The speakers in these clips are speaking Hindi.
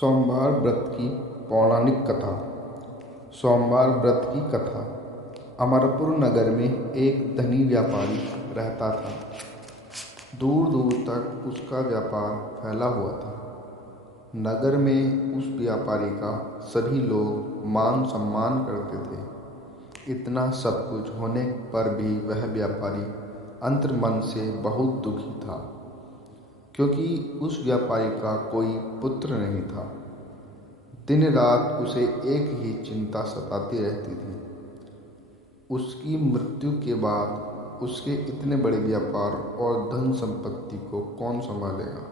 सोमवार व्रत की पौराणिक कथा। सोमवार व्रत की कथा। अमरपुर नगर में एक धनी व्यापारी रहता था। दूर दूर तक उसका व्यापार फैला हुआ था। नगर में उस व्यापारी का सभी लोग मान सम्मान करते थे। इतना सब कुछ होने पर भी वह व्यापारी अंतर्मन से बहुत दुखी था, क्योंकि उस व्यापारी का कोई पुत्र नहीं था। दिन रात उसे एक ही चिंता सताती रहती थी। उसकी मृत्यु के बाद उसके इतने बड़े व्यापार और धन संपत्ति को कौन संभालेगा।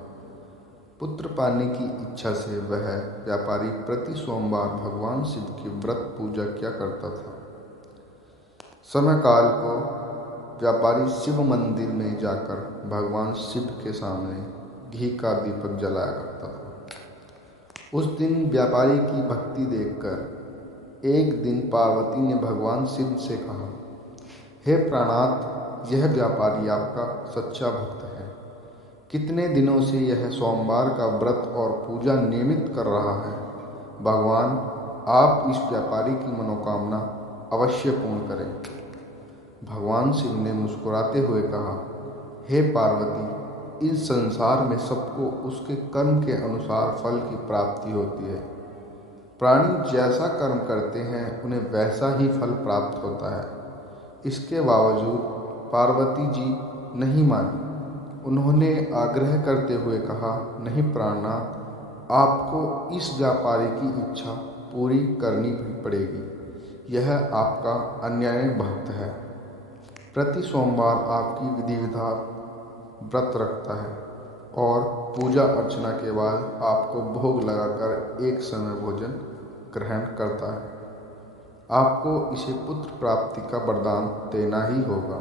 पुत्र पाने की इच्छा से वह व्यापारी प्रति सोमवार भगवान शिव की व्रत पूजा किया करता था। समय काल को व्यापारी शिव मंदिर में जाकर भगवान शिव के सामने घी का दीपक जलाया करता था। उस दिन व्यापारी की भक्ति देखकर एक दिन पार्वती ने भगवान शिव से कहा, हे प्राणनाथ, यह व्यापारी आपका सच्चा भक्त है। कितने दिनों से यह सोमवार का व्रत और पूजा नियमित कर रहा है। भगवान, आप इस व्यापारी की मनोकामना अवश्य पूर्ण करें। भगवान शिव ने मुस्कुराते हुए कहा, हे पार्वती, इस संसार में सबको उसके कर्म के अनुसार फल की प्राप्ति होती है। प्राणी जैसा कर्म करते हैं उन्हें वैसा ही फल प्राप्त होता है। इसके बावजूद पार्वती जी नहीं मानी। उन्होंने आग्रह करते हुए कहा, नहीं प्राणनाथ, आपको इस व्यापारी की इच्छा पूरी करनी पड़ेगी। यह आपका अन्यायी भक्त है। प्रति सोमवार आपकी विधि विधान व्रत रखता है और पूजा अर्चना के बाद आपको भोग लगाकर एक समय भोजन ग्रहण करता है। आपको इसे पुत्र प्राप्ति का वरदान देना ही होगा।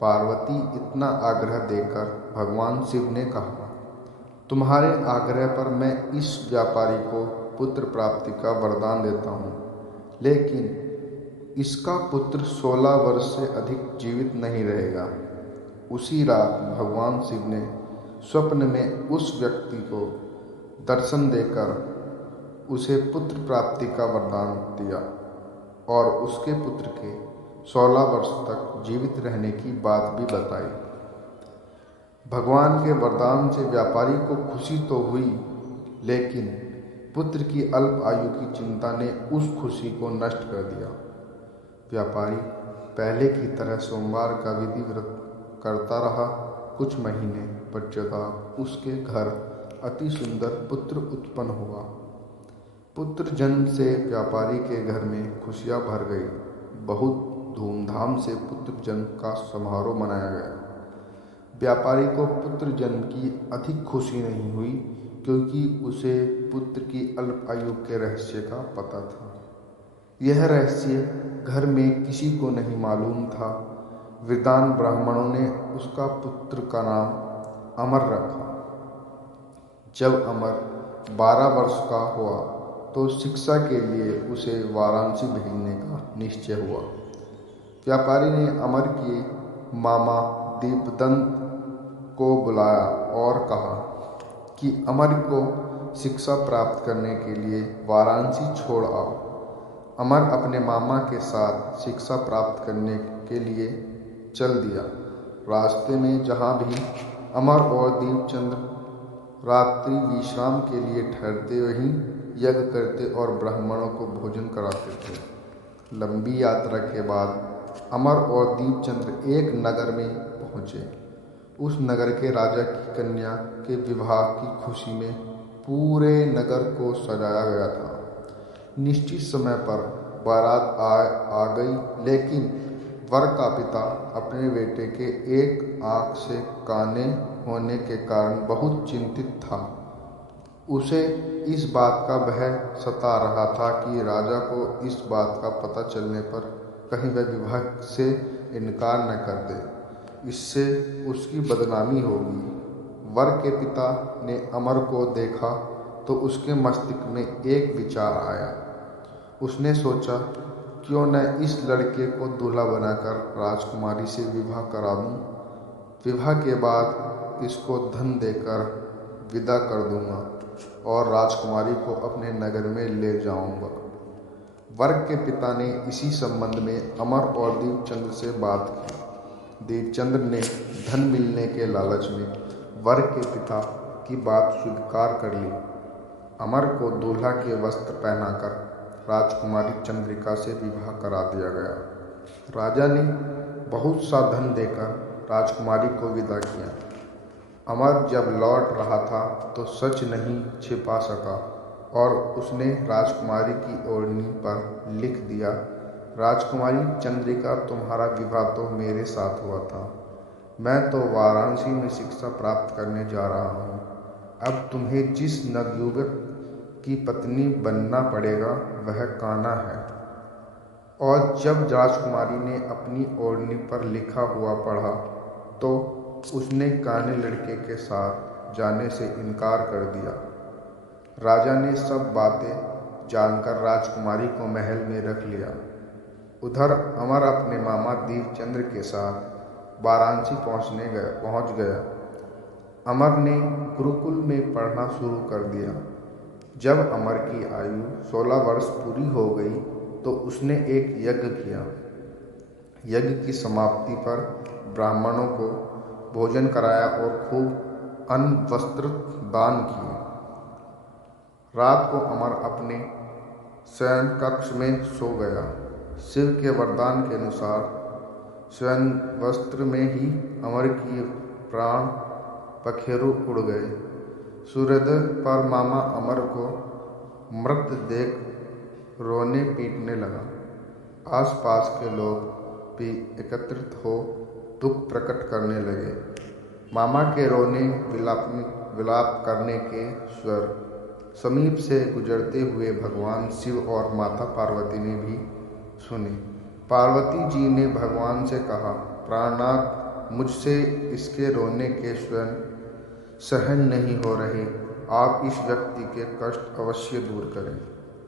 पार्वती इतना आग्रह देकर भगवान शिव ने कहा, तुम्हारे आग्रह पर मैं इस व्यापारी को पुत्र प्राप्ति का वरदान देता हूँ, लेकिन इसका पुत्र 16 वर्ष से अधिक जीवित नहीं रहेगा। उसी रात भगवान शिव ने स्वप्न में उस व्यक्ति को दर्शन देकर उसे पुत्र प्राप्ति का वरदान दिया और उसके पुत्र के 16 वर्ष तक जीवित रहने की बात भी बताई। भगवान के वरदान से व्यापारी को खुशी तो हुई, लेकिन पुत्र की अल्प आयु की चिंता ने उस खुशी को नष्ट कर दिया। व्यापारी पहले की तरह सोमवार का विधि व्रत करता रहा। कुछ महीने पश्चात उसके घर अति सुंदर पुत्र उत्पन्न हुआ। पुत्र जन्म से व्यापारी के घर में खुशियां भर गई। बहुत धूमधाम से पुत्र जन्म का समारोह मनाया गया। व्यापारी को पुत्र जन्म की अधिक खुशी नहीं हुई, क्योंकि उसे पुत्र की अल्प आयु के रहस्य का पता था। यह रहस्य घर में किसी को नहीं मालूम था। विद्वान ब्राह्मणों ने उसका पुत्र का नाम अमर रखा। जब अमर 12 वर्ष का हुआ तो शिक्षा के लिए उसे वाराणसी भेजने का निश्चय हुआ। व्यापारी ने अमर के मामा दीपदंत को बुलाया और कहा कि अमर को शिक्षा प्राप्त करने के लिए वाराणसी छोड़ आओ। अमर अपने मामा के साथ शिक्षा प्राप्त करने के लिए चल दिया। रास्ते में जहाँ भी अमर और दीपचंद्र रात्रि विश्राम के लिए ठहरते, वहीं यज्ञ करते और ब्राह्मणों को भोजन कराते थे। लंबी यात्रा के बाद अमर और दीपचंद्र एक नगर में पहुँचे। उस नगर के राजा की कन्या के विवाह की खुशी में पूरे नगर को सजाया गया था। निश्चित समय पर बारात आ गई, लेकिन वर का पिता अपने बेटे के एक आंख से काने होने के कारण बहुत चिंतित था। उसे इस बात का भय सता रहा था कि राजा को इस बात का पता चलने पर कहीं वह विवाह से इनकार न कर दे, इससे उसकी बदनामी होगी। वर के पिता ने अमर को देखा तो उसके मस्तिष्क में एक विचार आया। उसने सोचा, क्यों न इस लड़के को दूल्हा बनाकर राजकुमारी से विवाह करा दूं। विवाह के बाद इसको धन देकर विदा कर दूंगा। और राजकुमारी को अपने नगर में ले जाऊंगा। वर्ग के पिता ने इसी संबंध में अमर और दीपचंद्र से बात की। दीपचंद्र ने धन मिलने के लालच में वर्ग के पिता की बात स्वीकार कर ली। अमर को दूल्हा के वस्त्र पहनाकर राजकुमारी चंद्रिका से विवाह करा दिया गया। राजा ने बहुत सा धन देकर राजकुमारी को विदा किया। अमर जब लौट रहा था तो सच नहीं छिपा सका और उसने राजकुमारी की ओढ़नी पर लिख दिया, राजकुमारी चंद्रिका, तुम्हारा विवाह तो मेरे साथ हुआ था। मैं तो वाराणसी में शिक्षा प्राप्त करने जा रहा हूँ। अब तुम्हें जिस नवयुवक की पत्नी बनना पड़ेगा वह कान्हा है। और जब राजकुमारी ने अपनी ओढ़नी पर लिखा हुआ पढ़ा तो उसने काने लड़के के साथ जाने से इनकार कर दिया। राजा ने सब बातें जानकर राजकुमारी को महल में रख लिया। उधर अमर अपने मामा दीपचंद्र के साथ वाराणसी पहुंच गया। अमर ने गुरुकुल में पढ़ना शुरू कर दिया। जब अमर की आयु 16 वर्ष पूरी हो गई तो उसने एक यज्ञ किया। यज्ञ की समाप्ति पर ब्राह्मणों को भोजन कराया और खूब अन्न वस्त्र दान किए। रात को अमर अपने शयन कक्ष में सो गया। शिव के वरदान के अनुसार शयन वस्त्र में ही अमर की प्राण पखेरु उड़ गए। सूर्योदय पर मामा अमर को मृत देख रोने पीटने लगा। आसपास के लोग भी एकत्रित हो दुख प्रकट करने लगे। मामा के रोने विलाप करने के स्वर समीप से गुजरते हुए भगवान शिव और माता पार्वती ने भी सुने। पार्वती जी ने भगवान से कहा, प्राणनाथ, मुझसे इसके रोने के स्वर सहन नहीं हो रहे। आप इस व्यक्ति के कष्ट अवश्य दूर करें।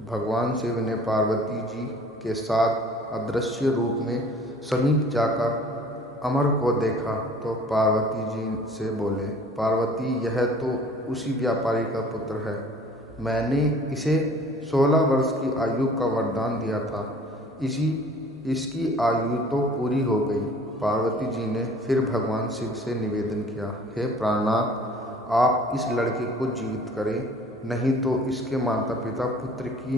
भगवान शिव ने पार्वती जी के साथ अदृश्य रूप में समीप जाकर अमर को देखा तो पार्वती जी से बोले, पार्वती, यह तो उसी व्यापारी का पुत्र है। मैंने इसे 16 वर्ष की आयु का वरदान दिया था। इसकी आयु तो पूरी हो गई। पार्वती जी ने फिर भगवान शिव से निवेदन किया, हे प्राणनाथ, आप इस लड़के को जीवित करें, नहीं तो इसके माता पिता पुत्र की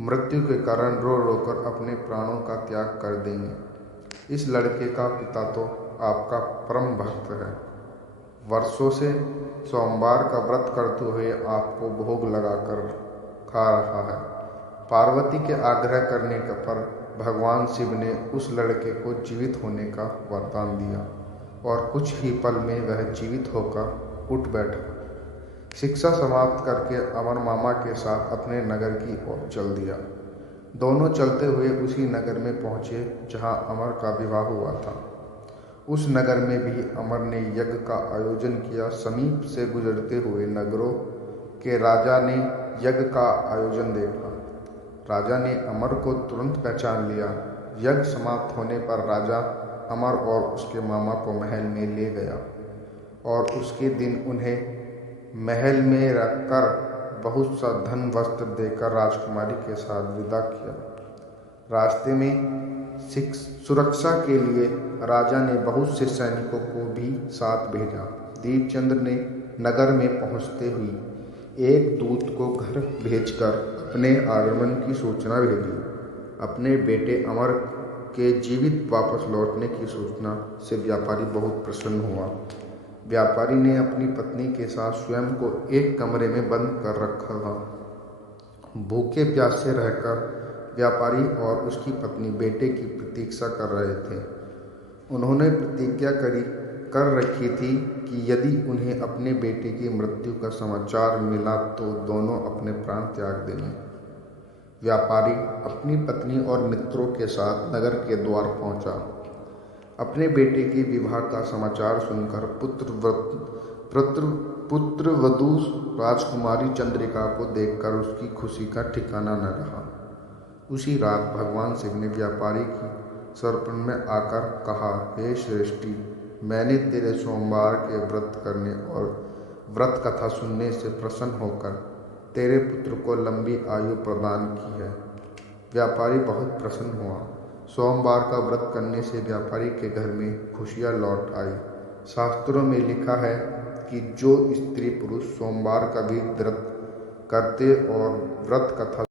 मृत्यु के कारण रो रोकर अपने प्राणों का त्याग कर देंगे। इस लड़के का पिता तो आपका परम भक्त है। वर्षों से सोमवार का व्रत करते हुए आपको भोग लगाकर खा रहा है। पार्वती के आग्रह करने पर भगवान शिव ने उस लड़के को जीवित होने का वरदान दिया और कुछ ही पल में वह जीवित होकर उठ बैठा। शिक्षा समाप्त करके अमर मामा के साथ अपने नगर की ओर चल दिया। दोनों चलते हुए उसी नगर में पहुंचे जहां अमर का विवाह हुआ था। उस नगर में भी अमर ने यज्ञ का आयोजन किया। समीप से गुजरते हुए नगरों के राजा ने यज्ञ का आयोजन देखा। राजा ने अमर को तुरंत पहचान लिया। यज्ञ समाप्त होने पर राजा अमर और उसके मामा को महल में ले गया और उसके दिन उन्हें महल में रखकर बहुत सा धन वस्त्र देकर राजकुमारी के साथ विदा किया। रास्ते में सुरक्षा के लिए राजा ने बहुत से सैनिकों को भी साथ भेजा। दीपचंद्र ने नगर में पहुंचते हुए एक दूत को घर भेजकर अपने आगमन की सूचना भेजी। अपने बेटे अमर के जीवित वापस लौटने की सूचना से व्यापारी बहुत प्रसन्न हुआ। व्यापारी ने अपनी पत्नी के साथ स्वयं को एक कमरे में बंद कर रखा था। भूखे प्यासे रहकर व्यापारी और उसकी पत्नी बेटे की प्रतीक्षा कर रहे थे। उन्होंने प्रतिज्ञा कर रखी थी कि यदि उन्हें अपने बेटे की मृत्यु का समाचार मिला तो दोनों अपने प्राण त्याग देंगे। व्यापारी अपनी पत्नी और मित्रों के साथ नगर के द्वार पहुंचा। अपने बेटे के विवाह का समाचार सुनकर पुत्रवधू राजकुमारी चंद्रिका को देखकर उसकी खुशी का ठिकाना न रहा। उसी रात भगवान शिव ने व्यापारी की सर्पण में आकर कहा, हे श्रेष्ठी, मैंने तेरे सोमवार के व्रत करने और व्रत कथा सुनने से प्रसन्न होकर तेरे पुत्र को लंबी आयु प्रदान की है। व्यापारी बहुत प्रसन्न हुआ। सोमवार का व्रत करने से व्यापारी के घर में खुशियाँ लौट आई। शास्त्रों में लिखा है कि जो स्त्री पुरुष सोमवार का भी व्रत करते और व्रत कथा